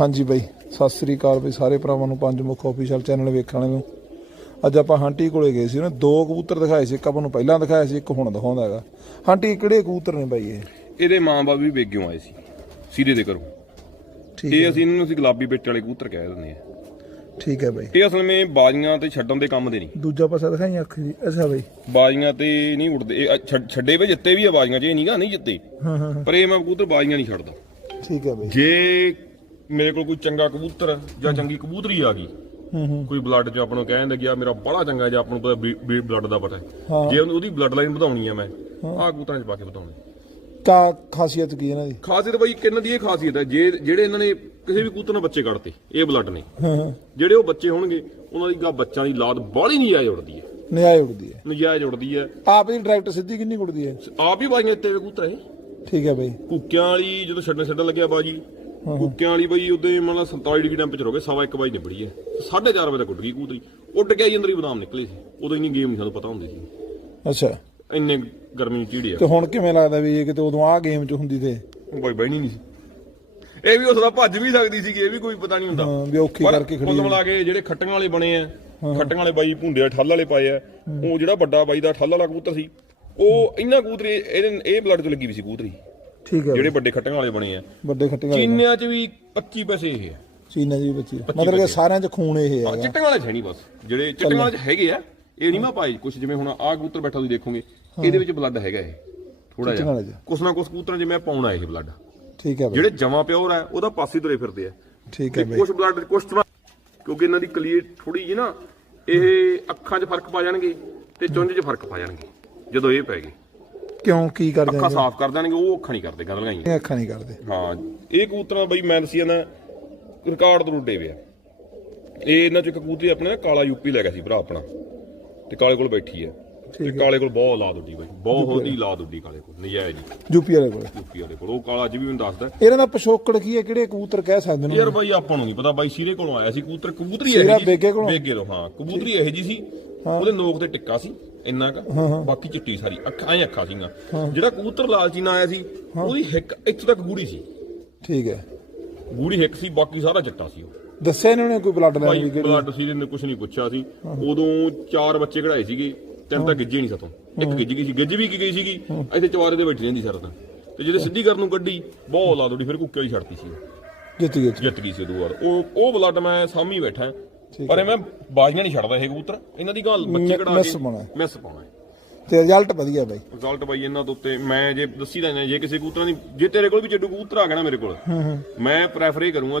ਹਾਂਜੀ ਬਾਈ ਸਤਿ ਸ੍ਰੀ ਅਕਾਲ ਬਈ ਸਾਰੇ ਭਰਾਵਾਂ ਨੂੰ ਪੰਜ ਮੁੱਖ ਅਫੀਸ਼ੀਅਲ ਚੈਨਲ ਵੇਖਣ ਵਾਲਿਆਂ ਨੂੰ। ਅੱਜ ਆਪਾਂ ਹਾਂਟੀ ਕੋਲੇ ਗਏ ਸੀ ਉਹਨੇ ਦੋ ਕਬੂਤਰ ਦਿਖਾਏ ਸੀ ਇੱਕ ਆਪਾਂ ਨੂੰ ਪਹਿਲਾਂ ਦਿਖਾਇਆ ਸੀ ਇੱਕ ਹੁਣ ਦਿਖਾਉਂਦਾ ਹੈਗਾ। ਹਾਂਟੀ ਕਿਹੜੇ ਕਬੂਤਰ ਨੇ ਬਾਈ ਇਹ? ਇਹਦੇ ਮਾਂ-ਬਾਪ ਵੀ ਵੇਗਿਓ ਆਏ ਸੀ ਸੀਰੇ ਦੇ ਘਰੋਂ। ਠੀਕ ਇਹ ਅਸੀਂ ਇਹਨਾਂ ਨੂੰ ਅਸੀਂ ਗੁਲਾਬੀ ਬਿੱਟ ਵਾਲੇ ਕਬੂਤਰ ਕਹਿ ਦਿੰਦੇ ਆ। ਠੀਕ ਹੈ ਬਾਈ। ਇਹ ਅਸਲ ਵਿੱਚ ਬਾਜ਼ੀਆਂ ਤੇ ਛੱਡਣ ਦੇ ਕੰਮ ਦੇ ਨਹੀਂ। ਦੂਜਾ ਪਾਸਾ ਦਿਖਾਈ ਅੱਖ ਜੀ। ਅੱਛਾ ਬਾਈ। ਬਾਜ਼ੀਆਂ ਤੇ ਨਹੀਂ ਉੱਡਦੇ। ਇਹ ਛੱਡ- ਛੱਡੇ ਵੇ ਜਿੱਤੇ ਵੀ ਆ ਬਾਜ਼ੀਆਂ 'ਚ ਇਹ ਨਹੀਂਗਾ ਨਹੀਂ ਜਿੱਤੇ ਹਾਂ ਹਾਂ ਹਾਂ, ਪਰ ਇਹ ਮੈਂ ਕਬੂਤਰ ਬਾਜ਼ੀਆਂ ਨਹੀਂ ਛੱਡਦਾ। ਠੀਕ ਹੈ ਬਾਈ। ਜੇ ਮੇਰੇ ਕੋਲ ਕੋਈ ਚੰਗਾ ਕਬੂਤਰ ਜਾਂ ਚੰਗੀ ਕਬੂਤਰੀ ਆ ਗਈ। ਹੂੰ ਹੂੰ। ਕੋਈ ਬਲੱਡ ਚ ਆਪਾਂ ਨੂੰ ਕਹਿੰਦੇ ਕਿ ਆ ਮੇਰਾ ਬੜਾ ਚੰਗਾ ਜਾਂ ਆਪਾਂ ਨੂੰ ਪਤਾ ਬਲੱਡ ਦਾ ਪਤਾ ਹੈ। ਜੇ ਉਹਦੀ ਬਲੱਡ ਲਾਈਨ ਵਧਾਉਣੀ ਆ ਮੈਂ ਆਹ ਕਬੂਤਰਾਂ 'ਚ ਪਾ ਕੇ ਵਧਾਉਣੇ। ਕਾ ਖਾਸੀਅਤ ਕੀ ਇਹਨਾਂ ਦੀ? ਖਾਸੀਅਤ ਬਈ ਕਿੰਨ ਦੀ ਇਹ ਖਾਸੀਅਤ ਹੈ ਜੇ ਜਿਹੜੇ ਇਹਨਾਂ ਨੇ ਕਿਸੇ ਵੀ ਕਬੂਤਰ ਨਾਲ ਬੱਚੇ ਕੱਢਤੇ ਇਹ ਬਲੱਡ ਨੇ। ਜਿਹੜੇ ਉਹ ਬੱਚੇ ਹੋਣਗੇ ਉਹਨਾਂ ਦੀ ਗਾ ਬੱਚਿਆਂ ਦੀ ਲਾਦ ਬਾਹਲੀ ਨਹੀਂ ਆਏ ਉੜਦੀ ਹੈ। ਨਿਆਏ ਉੜਦੀ ਹੈ। ਨਜਾਇਜ਼ ਉੜਦੀ ਹੈ। ਆਪ ਹੀ ਡਾਇਰੈਕਟ ਸਿੱਧੀ ਕਿੰਨੀ ਉੜਦੀ ਹੈ? ਆਪ ਹੀ ਬਾਈਆਂ ਇੱਥੇ ਕਬੂਤਰ ਇਹ ਠੀਕ ਹੈ ਬਾਈ। ਕੁੱਕਿਆਂ ਵਾਲੀ ਜਦੋਂ ਛੱਡਣ ਛੱਡਣ ਲੱਗਿਆ ਬਾਜੀ ਕੁੱਕਿਆਂ ਵਾਲੀ ਬਈ ਉਹਦੇ ਮਤਲਬ 47 ਡਿਗਰੀ ਟੈਂਪਰੇਚਰ ਹੋ ਗਿਆ ਸਵਾ ਇੱਕ ਵਜੇ ਨਿਬੜੀ ਹੈ। 4:30 ਵਜੇ ਤੱਕ ਉੱਡ ਗਈ ਕਬੂਤਰੀ ਉੱਡ ਕੇ ਆਈ ਅੰਦਰ ਹੀ ਬਦਾਮ ਨਿਕਲੇ ਸੀ। ਉਦੋਂ ਇੰਨੀ ਗੇਮ ਨਹੀਂ ਸਾਨੂੰ ਪਤਾ ਹੁੰਦੀ ਸੀ। ਅੱਛਾ। ਇੰਨੇ ਗਰਮੀ ਚੀੜੀ ਆ। ਤੇ ਹੁਣ ਕਿਵੇਂ ਲੱਗਦਾ ਵੀ ਇਹ ਕਿਤੇ ਉਦੋਂ ਆਹ ਗੇਮ ਚ ਹੁੰਦੀ ਤੇ? ਬਈ ਬਹਿਣੀ ਨਹੀਂ ਸੀ। ਇਹ ਵੀ ਉਸਦਾ ਭੱਜ ਵੀ ਸਕਦੀ ਸੀ ਇਹ ਵੀ ਕੋਈ ਪਤਾ ਨਹੀਂ ਹੁੰਦਾ। ਹਾਂ, ਵੀ ਔਖੀ ਪਰ ਕਰਕੇ ਖੜੀ ਕੁੱਲ ਮਿਲਾ ਕੇ ਜਿਹੜੇ ਖੱਟੀਆਂ ਵਾਲੇ ਬਣੇ ਆ ਖੱਟੀਆਂ ਵਾਲੇ ਬਾਈ ਭੁੰਡੇ ਠੱਲ ਵਾਲੇ ਪਾਏ ਆ। ਉਹ ਜਿਹੜਾ ਵੱਡਾ ਬਾਈ ਦਾ ਠੱਲ ਵਾਲਾ ਕਬੂਤਰ ਸੀ ਉਹ ਇੰਨਾ ਕਬੂਤਰ ਇਹ- ਇਹਦੇ ਇਹ ਬਲੱਡ ਤੋਂ ਲੱਗੀ ਵੀ ਸੀ ਕਬੂਤਰੀ। ਠੀਕ ਹੈ ਜਿਹੜੇ ਵੱਡੇ ਖੱਟੀਆਂ ਵਾਲੇ ਬਣੇ ਆ ਵੱਡੇ ਖੱਟੇ ਵਾਲੇ ਚੀਨਿਆਂ 'ਚ ਵੀ 25 ਪੈਸੇ ਇਹ ਆ ਚੀਨਾ ਜੀ ਬੱਚੀ ਮਤਲਬ ਕਿ ਸਾਰਿਆਂ ਚ ਖੂਨ ਇਹ ਹੈਗਾ। ਚਿੱਟੀਆਂ ਵਾਲੇ ਚ ਹੈ ਨਹੀਂ ਬਸ। ਜਿਹੜੇ ਚਿੱਟੀਆਂ ਵਾਲੇ ਚ ਹੈਗੇ ਆ ਇਹ ਨਹੀਂ ਮੈਂ ਪਾਏ ਕੁਝ ਜਿਵੇਂ ਹੁਣ ਆਹ ਕਬੂਤਰ ਬੈਠਾ ਤੁਸੀਂ ਦੇਖੋਗੇ ਇਹਦੇ ਵਿੱਚ ਬਲੱਡ ਹੈਗਾ ਇਹ ਥੋੜਾ ਵਾਲੇ ਜਿਹਾ। ਚ। ਕੁਛ ਨਾ ਕੁਛ ਕਬੂਤਰਾਂ ਜਿਵੇਂ ਪਾਉਣਾ ਇਹ ਬਲੱਡ ਠੀਕ ਹੈ ਬਾਈ। ਜਿਹੜੇ ਜਮਾ ਪਿਓਰ ਹੈ ਉਹਦਾ ਪਾਸੇ ਤੁਰੇ ਫਿਰਦੇ ਆ। ਠੀਕ ਹੈ ਤੇ ਬਾਈ। ਕੁਝ ਬਲੱਡ ਕੁਝ ਤਰ੍ਹਾਂ ਕਿਉਂਕਿ ਇਹਨਾਂ ਦੀ ਕਲੀਅਰ ਥੋੜੀ ਜੀ ਨਾ ਇਹ ਅੱਖਾਂ 'ਚ ਫ਼ਰਕ ਪਾ ਜਾਣਗੇ ਤੇ ਚੁੰਝ 'ਚ ਫ਼ਰਕ ਪਾ ਜਾਣਗੇ ਜਦੋਂ ਇਹ ਪੈ ਗਏ। ਕਿਉਂ ਕੀ ਕਰਦੇ ਅੱਖਾਂ ਸਾਫ਼ ਕਰ ਦੇਣਗੇ ਉਹ ਅੱਖਾਂ ਨਹੀਂ ਕਰਦੇ ਗੱਲ ਲਗਾਈਆਂ ਇਹ ਅੱਖਾਂ ਨਹੀਂ ਕਰਦੇ। ਹਾਂ ਇਹ ਕਬੂਤਰਾਂ ਬਈ ਮੈਂ ਦੱਸੀ ਜਾਂਦਾ ਰਿਕਾਰਡ ਤੋਂ ਉੱਡੇ ਵੇ ਆ। ਇਹ ਇਹਨਾਂ ਚ ਇੱਕ ਕਬੂਤਰੀ ਆਪਣੇ ਨਾ ਕਾਲਾ ਯੂਪੀ ਲੈ ਗਿਆ ਸੀ ਭਰਾ ਆਪਣਾ ਤੇ ਕਾਲੇ ਕੋਲ ਬੈਠੀ ਹੈ। ਤੇ ਕਾਲੇ ਕੋਲ ਬਹੁਤ ਲਾਦ ਉੱਡੀ ਬਈ ਬਹੁਤ ਹੀ ਲਾਦ ਉੱਡੀ ਕਾਲੇ ਕੋਲ ਨਜਾਇਜ਼ ਜੀ ਯੂਪੀ ਵਾਲੇ ਕੋਲ? ਯੂਪੀ ਵਾਲੇ ਕੋਲ ਉਹ ਕਾਲਾ ਅੱਜ ਵੀ ਮੈਨੂੰ ਦੱਸਦਾ। ਇਹਨਾਂ ਦਾ ਪਿਛੋਕੜ ਕੀ ਹੈ? ਕਿਹੜੇ ਕਬੂਤਰ ਕਹਿ ਸਕਦੇ ਨੇ? ਯਾਰ ਬਾਈ ਆਪਾਂ ਨੂੰ ਨਹੀਂ ਪਤਾ ਬਾਈ ਸੀਰੇ ਕੋਲੋਂ ਆਇਆ ਸੀ ਕਬੂਤਰ ਕਬੂਤਰੀ ਇਹ ਜੀ ਬੇਗੇ ਕੋਲੋਂ? ਬੇਗੇ ਤੋਂ ਹਾਂ ਕਬੂਤਰੀ ਇਹ ਜੀ ਸੀ ਉਹਦੇ ਨੋਕ ਤੇ ਟਿੱਕਾ ਸੀ। ਇੰਨਾ ਕ। ਬਾਕੀ ਚਿੱਟੀ ਸਾਰੀ। ਅੱਖਾਂ ਹੀ ਅੱਖਾਂ ਸੀਗੀਆਂ। ਜਿਹੜਾ ਕਬੂਤਰ ਲਾਲਚੀ ਨਾਲ ਆਇਆ ਸੀ ਉਹਦੀ ਹਿੱਕ ਇੱਥੋਂ ਤੱਕ ਗੂੜੀ ਸੀ। ਠੀਕ ਹੈ। ਗੂੜੀ ਹਿੱਕ ਸੀ ਬਾਕੀ ਸਾਰਾ ਚਿੱਟਾ ਸੀ ਉਹ। ਦੱਸਿਆ ਇਹਨਾਂ ਨੇ ਕੋਈ ਬਲੱਡ ਲੈਣ ਵੀ ਕਿਹੜੀ? ਬਲੱਡ ਸੀਰੇ ਨੇ ਕੁਝ ਨਹੀਂ ਪੁੱਛਿਆ ਸੀ। ਉਦੋਂ ਚਾਰ ਬੱਚੇ ਕਢਾਏ ਸੀਗੇ ਤਿੰਨ ਤਾਂ ਗਿੱਜੇ ਨਹੀਂ ਸਤੋਂ। ਇੱਕ ਗਿੱਜ ਗਈ ਸੀ ਗਿੱਜ ਵੀ ਕੀ ਗਈ ਸੀਗੀ ਇੱਥੇ ਚਵਾਰੇ ਦੇ ਬੈਠੀ ਰਹਿੰਦੀ ਸਰ ਤਾਂ ਤੇ ਜਿਹਦੇ ਸਿੱਧੀ ਕਰਨ ਨੂੰ ਕੱਢੀ ਬਹੁਤ ਲਾ ਦੋੜੀ ਫਿਰ ਕੁੱਕੇ ਵਾਲੀ ਛੱਡਤੀ ਸੀ। ਜਿੱਤ ਗਏ ਜਿੱਤ ਗਈ ਸੀ ਬਾਅਦ। ਉਹ ਉਹ ਬਲੱਡ ਮੈਂ ਸਾਹਮਣੇ ਬੈਠਾ। ਪਰ ਇਹ ਮੈਂ ਬਾਜ਼ੀਆਂ ਨਹੀਂ ਛੱਡਦਾ ਇਹ ਕਬੂਤਰ। ਇਹਨਾਂ ਦੀ ਗੱਲ ਬੱਚੇ ਕਢਾ ਮਿਸ ਪਾਉਣਾ ਹੈ। ਮਿਸ ਪਾਉਣਾ ਹੈ। ਤੇ ਰਿਜ਼ਲਟ ਵਧੀਆ ਬਾਈ। ਰਿਜ਼ਲਟ ਬਾਈ ਇਹਨਾਂ ਦੇ ਉੱਤੇ। ਮੈਂ ਜੇ ਦੱਸੀ ਦਾ ਜੇ ਕਿਸੇ ਕਬੂਤਰਾਂ ਦੀ ਜੇ ਤੇਰੇ ਕੋਲ ਵੀ ਚੱਡੂ ਕਬੂਤਰ ਆ ਗਿਆ ਨਾ ਮੇਰੇ ਕੋਲ ਮੈਂ ਪ੍ਰੈਫਰ ਇਹ ਕਰੂੰਗਾ ਕਿ